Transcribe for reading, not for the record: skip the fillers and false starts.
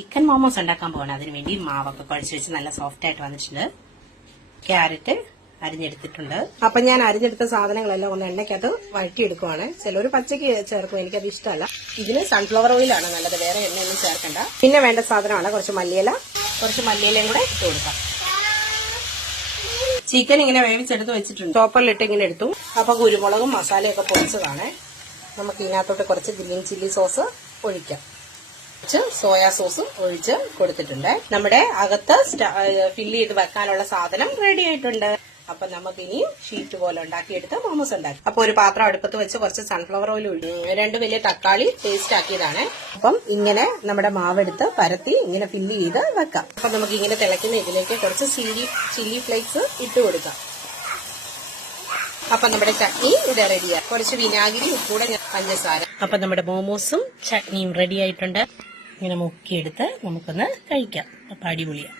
Chicken momos ഉണ്ടാക്കാൻ പോകണം. അതിനുവേണ്ടി മാവൊക്കെ കുഴച്ച് വെച്ച് നല്ല സോഫ്റ്റ് ആയിട്ട് വന്നിട്ടുണ്ട്. ക്യാരറ്റ് അരിഞ്ഞെടുത്തിട്ടുണ്ട്. അപ്പൊ ഞാൻ അരിഞ്ഞെടുത്ത സാധനങ്ങളെല്ലാം ഒന്ന് എണ്ണയ്ക്കകത്ത് വഴറ്റിയെടുക്കുവാണ്. ചിലർ പച്ചയ്ക്ക് ചേർക്കും, എനിക്കത് ഇഷ്ടമല്ല. ഇതിന് സൺഫ്ലവർ ഓയിലാണ് നല്ലത്, വേറെ എണ്ണയൊന്നും ചേർക്കണ്ട. പിന്നെ വേണ്ട സാധനമാണ് കുറച്ച് മല്ലിയിലയും കൂടെ ഇട്ട് കൊടുക്കാം. ചിക്കൻ ഇങ്ങനെ വേവിച്ചെടുത്ത് വെച്ചിട്ടുണ്ട്. ചോപ്പറിലിട്ട് ഇങ്ങനെ എടുത്തു. അപ്പൊ കുരുമുളകും മസാലയൊക്കെ പൊടിച്ചതാണ്. നമുക്ക് ഇതിനകത്തോട്ട് കുറച്ച് ഗ്രീൻ ചില്ലി സോസ് ഒഴിക്കാം. സോയാ സോസും ഒഴിച്ച് കൊടുത്തിട്ടുണ്ട്. നമ്മുടെ അകത്ത് ഫില്ല് ചെയ്ത് വെക്കാനുള്ള സാധനം റെഡി ആയിട്ടുണ്ട്. അപ്പൊ നമുക്ക് ഇനി ഷീറ്റ് പോലെ ഉണ്ടാക്കിയെടുത്ത് മോമോസ് ഉണ്ടാക്കി. അപ്പൊ ഒരു പാത്രം അടുപ്പത്ത് വെച്ച് കുറച്ച് സൺഫ്ലവർ ഓയിൽ ഒഴിച്ചു. 2 വലിയ തക്കാളി പേസ്റ്റ് ആക്കിയതാണ്. അപ്പം ഇങ്ങനെ നമ്മുടെ മാവെടുത്ത് പരത്തി ഇങ്ങനെ ഫില്ല് ചെയ്ത് വെക്കാം. അപ്പൊ നമുക്ക് ഇങ്ങനെ തിളയ്ക്കുന്ന ഇതിലേക്ക് കുറച്ച് ചില്ലി ഫ്ലേക്സ് ഇട്ട് കൊടുക്കാം. അപ്പൊ നമ്മുടെ ചട്നി ഇത് റെഡിയാണ്. കുറച്ച് വിനാഗിരി, ഉപ്പൂടെ പഞ്ചസാര. അപ്പൊ നമ്മുടെ മോമോസും ചട്നിയും റെഡി ആയിട്ടുണ്ട്. ഇങ്ങനെ മുക്കിയെടുത്ത് നമുക്കൊന്ന് കഴിക്കാം. അപ്പൊ അടിപൊളിയാണ്.